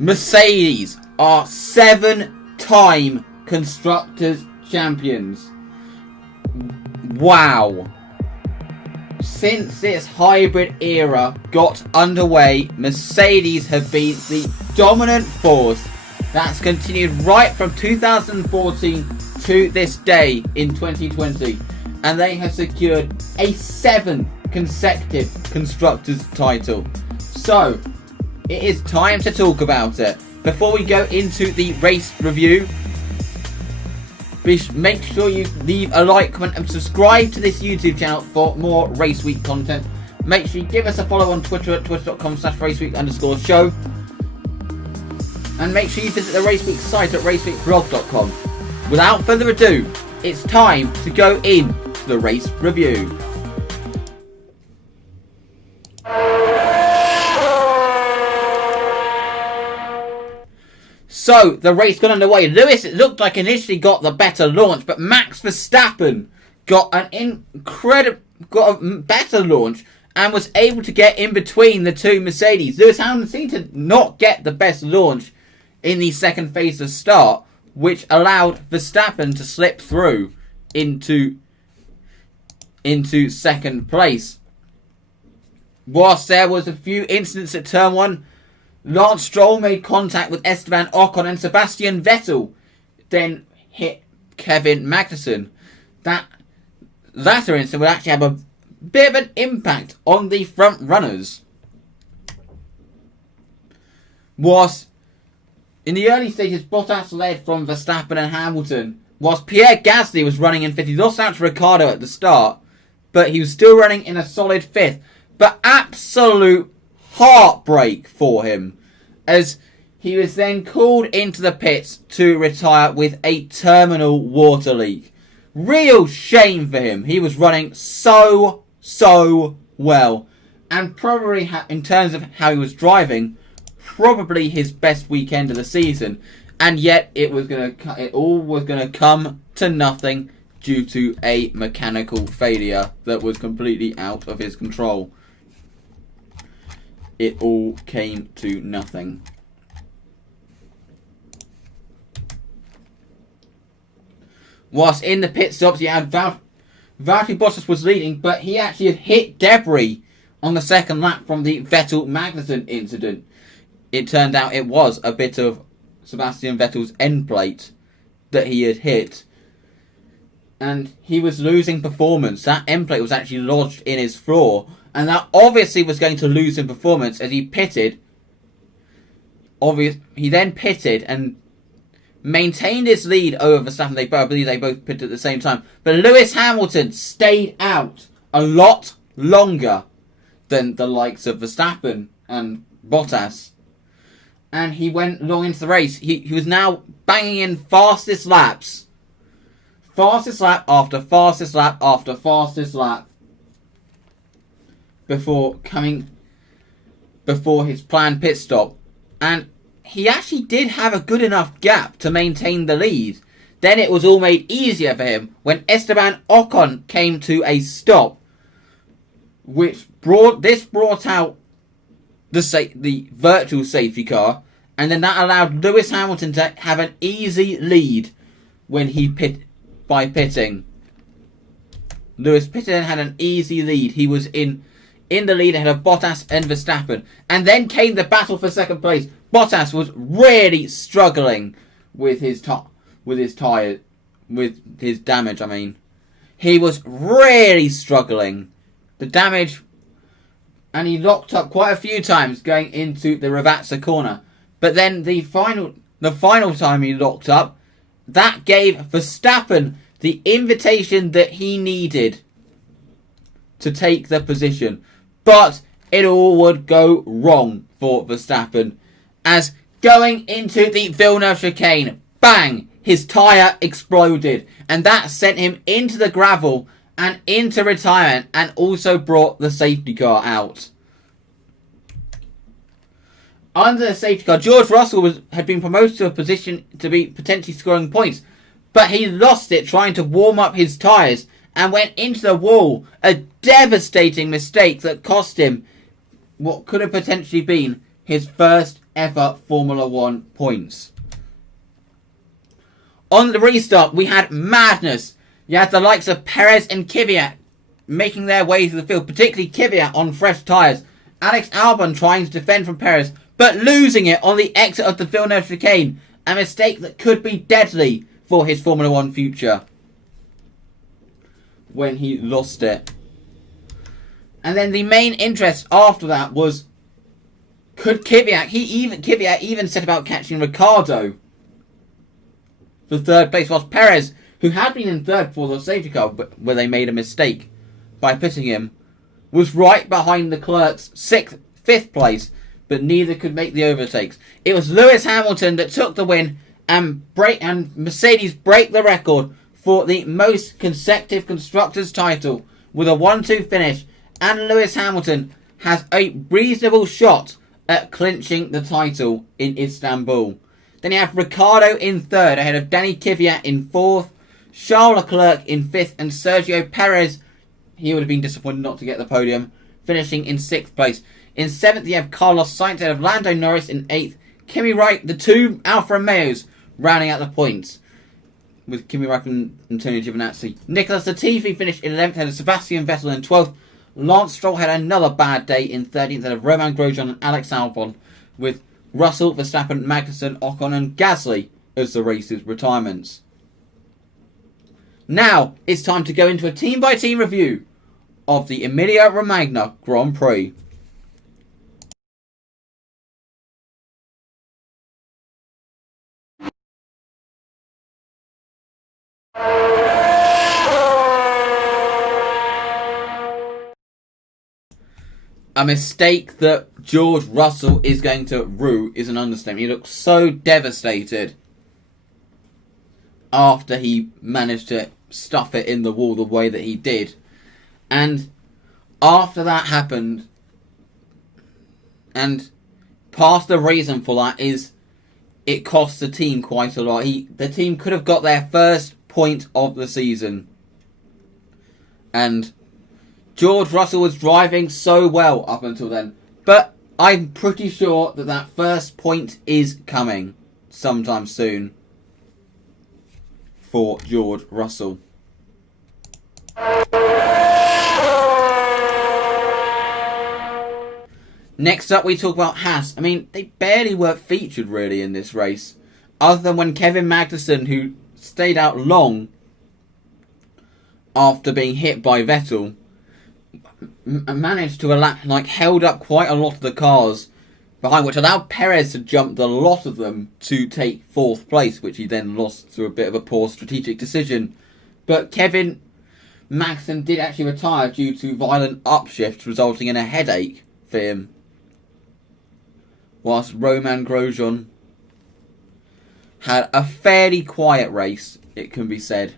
Mercedes are 7-time Constructors' Champions. Wow. Since this hybrid era got underway, Mercedes have been the dominant force that's continued right from 2014 to this day in 2020. And they have secured a 7th consecutive Constructors' title. So, it is time to talk about it. Before we go into the race review, make sure you leave a like, comment and subscribe to this YouTube channel for more RaceWeek content. Make sure you give us a follow on Twitter at twitter.com/RaceWeek_show. And make sure you visit the RaceWeek site at raceweekblog.com. Without further ado, it's time to go into the race review. So, the race got underway. Lewis, it looked like, initially got the better launch, but Max Verstappen got a better launch and was able to get in between the two Mercedes. Lewis Hamilton seemed to not get the best launch in the second phase of start, which allowed Verstappen to slip through into second place. Whilst there was a few incidents at turn 1, Lance Stroll made contact with Esteban Ocon and Sebastian Vettel then hit Kevin Magnussen. That latter incident would actually have a bit of an impact on the front runners. Whilst in the early stages, Bottas led from Verstappen and Hamilton, whilst Pierre Gasly was running in 5th. He lost out to Ricciardo at the start, but he was still running in a solid 5th. But absolute heartbreak for him, as he was then called into the pits to retire with a terminal water leak. Real shame for him. He was running so well, and probably in terms of how he was driving, probably his best weekend of the season, and yet it all was gonna come to nothing due to a mechanical failure that was completely out of his control. It all came to nothing. Whilst in the pit stops, you had Valtteri Bottas was leading, but he actually had hit debris on the second lap from the Vettel-Magnussen incident. It turned out it was a bit of Sebastian Vettel's end plate that he had hit. And he was losing performance. That end plate was actually lodged in his floor. And that obviously was going to lose in performance as he pitted. He then pitted and maintained his lead over Verstappen. I believe they both pitted at the same time. But Lewis Hamilton stayed out a lot longer than the likes of Verstappen and Bottas. And he went long into the race. He was now banging in fastest laps. Fastest lap after fastest lap after fastest lap. Before his planned pit stop. And he actually did have a good enough gap to maintain the lead. Then it was all made easier for him when Esteban Ocon came to a stop, which brought out the virtual safety car, and then that allowed Lewis Hamilton to have an easy lead when he pitting. Lewis pitted and had an easy lead. He was in the lead ahead of Bottas and Verstappen. And then came the battle for second place. Bottas was really struggling with his damage, He was really struggling. The damage, and he locked up quite a few times going into the Ravazza corner. But then the final time he locked up, that gave Verstappen the invitation that he needed to take the position. But it all would go wrong for Verstappen, as going into the Villeneuve chicane, bang, his tyre exploded, and that sent him into the gravel and into retirement, and also brought the safety car out. Under the safety car, George Russell had been promoted to a position to be potentially scoring points, but he lost it trying to warm up his tyres and went into the wall. A devastating mistake that cost him what could have potentially been his first ever Formula 1 points. On the restart, we had madness. You had the likes of Perez and Kvyat making their way through the field, particularly Kvyat on fresh tyres. Alex Albon trying to defend from Perez, but losing it on the exit of the Villeneuve chicane. A mistake that could be deadly for his Formula 1 future when he lost it. And then the main interest after that was, could Kvyat even set about catching Ricciardo for third place, whilst Perez, who had been in third for the safety car, but where they made a mistake by pitting him, was right behind the clerk's fifth place, but neither could make the overtakes. It was Lewis Hamilton that took the win, and Mercedes break the record for the most consecutive constructors title with a 1-2 finish, and Lewis Hamilton has a reasonable shot at clinching the title in Istanbul. Then you have Ricciardo in third, ahead of Danny Kvyat in fourth, Charles Leclerc in fifth, and Sergio Perez, he would have been disappointed not to get the podium, finishing in sixth place. In seventh, you have Carlos Sainz ahead of Lando Norris in eighth. Kimi Raikkonen, the two Alfa Romeos, rounding out the points, with Kimi Raikkonen and Antonio Giovinazzi. Nicholas Latifi finished in 11th, ahead of Sebastian Vettel in 12th. Lance Stroll had another bad day in 13th, ahead of Romain Grosjean and Alex Albon, with Russell, Verstappen, Magnussen, Ocon and Gasly as the race's retirements. Now, it's time to go into a team-by-team review of the Emilia-Romagna Grand Prix. A mistake that George Russell is going to rue is an understatement. He looks so devastated after he managed to stuff it in the wall the way that he did. And after that happened, and part of the reason for that is it cost the team quite a lot. The team could have got their first point of the season. And George Russell was driving so well up until then. But I'm pretty sure that that first point is coming sometime soon for George Russell. Next up, we talk about Haas. I mean, they barely were featured really in this race, other than when Kevin Magnussen, who stayed out long after being hit by Vettel, managed to held up quite a lot of the cars behind, which allowed Perez to jump the lot of them to take fourth place, which he then lost through a bit of a poor strategic decision. But Kevin Magnussen did actually retire due to violent upshifts, resulting in a headache for him, whilst Romain Grosjean had a fairly quiet race, it can be said.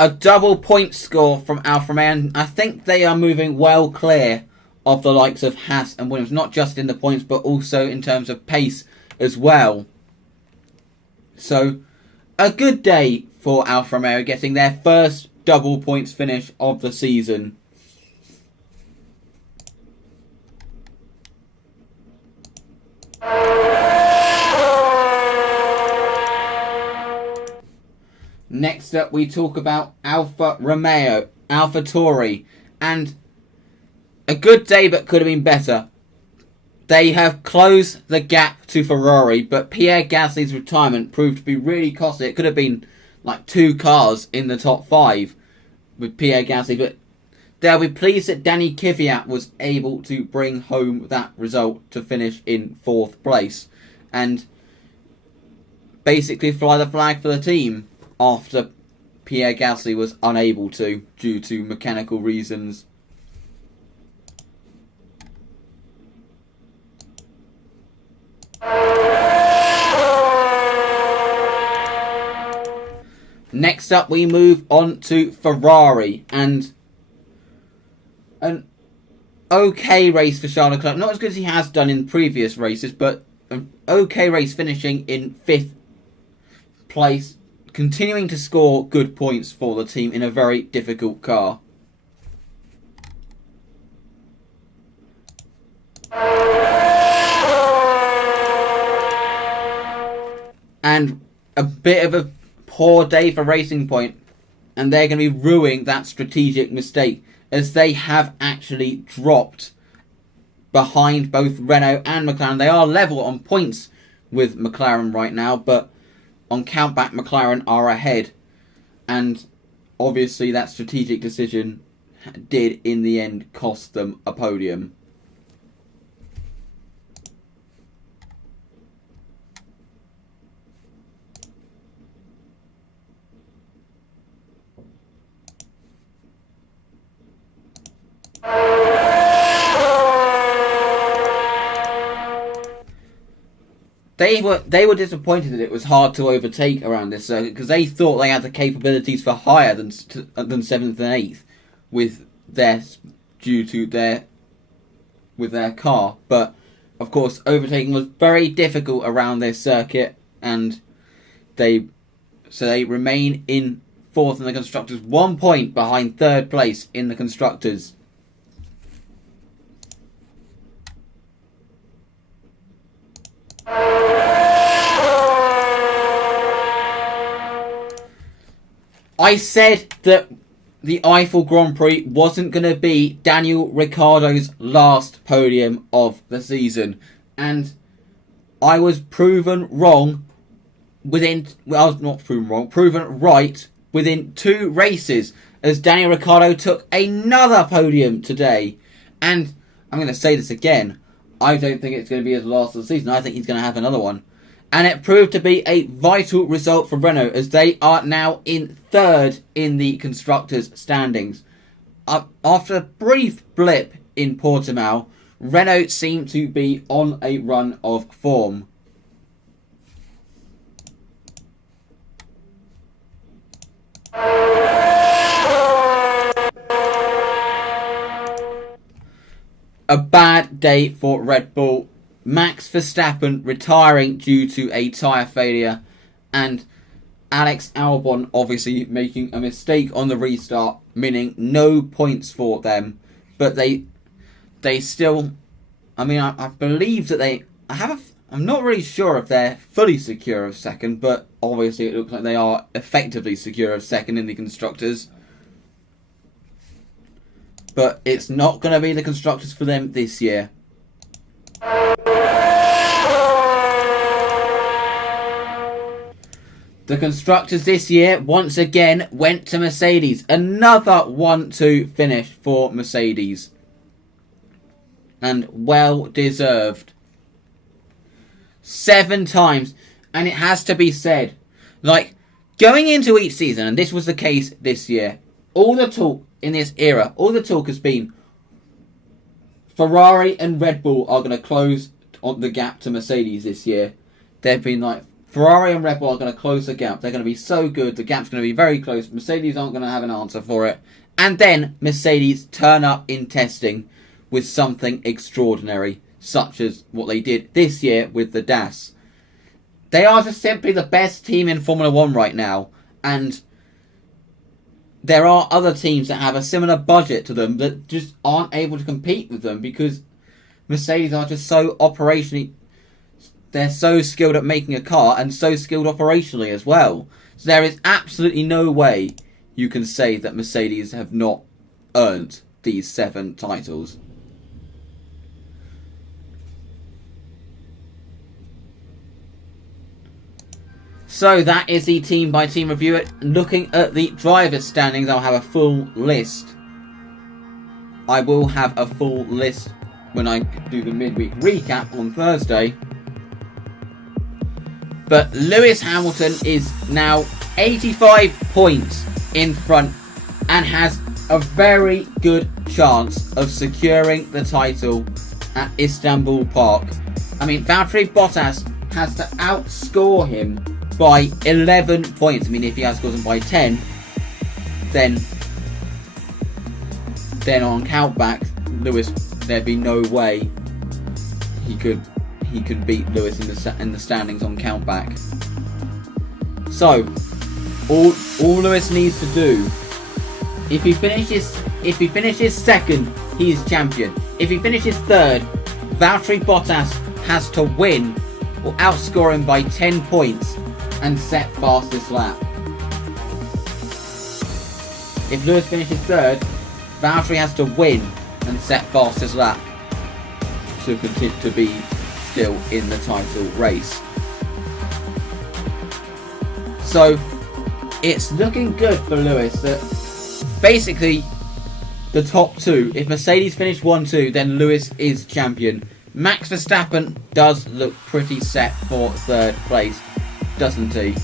A double point score from Alfa Romeo, and I think they are moving well clear of the likes of Haas and Williams, not just in the points but also in terms of pace as well. So, a good day for Alfa Romeo, getting their first double points finish of the season. Next up, we talk about Alfa Romeo, AlphaTauri, and a good day but could have been better. They have closed the gap to Ferrari, but Pierre Gasly's retirement proved to be really costly. It could have been like 2 cars in the top 5 with Pierre Gasly, but they'll be pleased that Danny Kvyat was able to bring home that result to finish in 4th place and basically fly the flag for the team after Pierre Gasly was unable to due to mechanical reasons. Next up, we move on to Ferrari, and an okay race for Charles Leclerc. Not as good as he has done in previous races, but an okay race, finishing in 5th place, continuing to score good points for the team in a very difficult car. And a bit of a poor day for Racing Point, and they're going to be ruining that strategic mistake, as they have actually dropped behind both Renault and McLaren. They are level on points with McLaren right now, but on countback McLaren are ahead, and obviously that strategic decision did in the end cost them a podium. They were disappointed that it was hard to overtake around this circuit, because they thought they had the capabilities for higher than 7th and 8th with their car. But of course, overtaking was very difficult around this circuit, and they remain in 4th in the constructors, 1 point behind 3rd place in the constructors. I said that the Eiffel Grand Prix wasn't going to be Daniel Ricciardo's last podium of the season, and I was proven wrong proven right within 2 races, as Daniel Ricciardo took another podium today. And I'm going to say this again, I don't think it's going to be his last of the season. I think he's going to have another one. And it proved to be a vital result for Renault, as they are now in 3rd in the constructors' standings. After a brief blip in Portimao, Renault seem to be on a run of form. A bad day for Red Bull. Max Verstappen retiring due to a tyre failure, and Alex Albon obviously making a mistake on the restart, meaning no points for them. But they still, I believe that I'm not really sure if they're fully secure of 2nd, but obviously it looks like they are effectively secure of 2nd in the constructors. But it's not going to be the constructors for them this year. The constructors this year once again went to Mercedes. Another 1-2 finish for Mercedes. And well deserved. 7 times. And it has to be said, going into each season, and this was the case this year, all the talk in this era, all the talk has been Ferrari and Red Bull are going to close on the gap to Mercedes this year. They've been Ferrari and Red Bull are going to close the gap. They're going to be so good. The gap's going to be very close. Mercedes aren't going to have an answer for it. And then Mercedes turn up in testing with something extraordinary, such as what they did this year with the DAS. They are just simply the best team in Formula 1 right now. And there are other teams that have a similar budget to them that just aren't able to compete with them, because Mercedes are just so operationally... They're so skilled at making a car and so skilled operationally as well. So there is absolutely no way you can say that Mercedes have not earned these 7 titles. So that is the team by team review. Looking at the drivers' standings, I'll have a full list. I will have a full list when I do the midweek recap on Thursday. But Lewis Hamilton is now 85 points in front and has a very good chance of securing the title at Istanbul Park. Valtteri Bottas has to outscore him by 11 points. If he outscores him by 10, then on countback, Lewis, there'd be no way he could beat Lewis in the standings on countback. So All Lewis needs to do, if he finishes second, he is champion. If he finishes third, Valtteri Bottas has to win or outscore him by 10 points and set fastest lap. If Lewis finishes third, Valtteri has to win and set fastest lap to continue to be still in the title race. So it's looking good for Lewis that basically the top two, if Mercedes finish 1-2, then Lewis is champion. Max Verstappen does look pretty set for third place, doesn't he?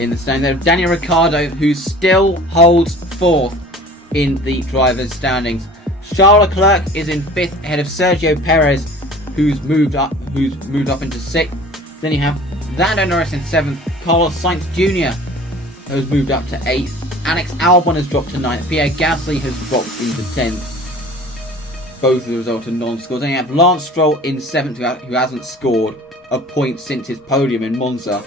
In the stand there, Daniel Ricciardo, who still holds fourth in the drivers' standings. Charles Leclerc is in fifth ahead of Sergio Perez, who's moved up into sixth. Then you have Lando Norris in seventh. Carlos Sainz Jr. has moved up to eighth. Alex Albon has dropped to ninth. Pierre Gasly has dropped into 10th. Both as a result of non-scores. Then you have Lance Stroll in seventh, who hasn't scored a point since his podium in Monza.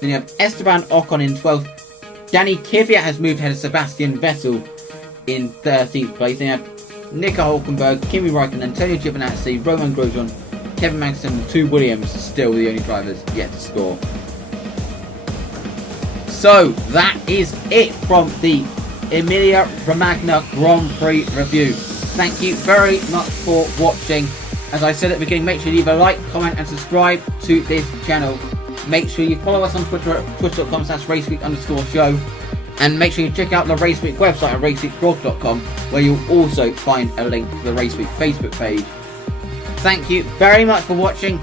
Then you have Esteban Ocon in 12th. Danny Kvyat has moved ahead of Sebastian Vettel in 13th place. Then you have Nico Hülkenberg, Kimi Räikkönen, Antonio Giovinazzi, Romain Grosjean, Kevin Magnussen, and 2 Williams, still the only drivers yet to score. So that is it from the Emilia-Romagna Grand Prix review. Thank you very much for watching. As I said at the beginning, make sure you leave a like, comment and subscribe to this channel. Make sure you follow us on Twitter at twitter.com/raceweek_show. And make sure you check out the RaceWeek website at raceweekblog.com, where you'll also find a link to the RaceWeek Facebook page. Thank you very much for watching,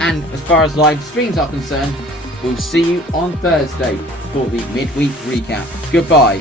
and as far as live streams are concerned, we'll see you on Thursday for the midweek recap. Goodbye.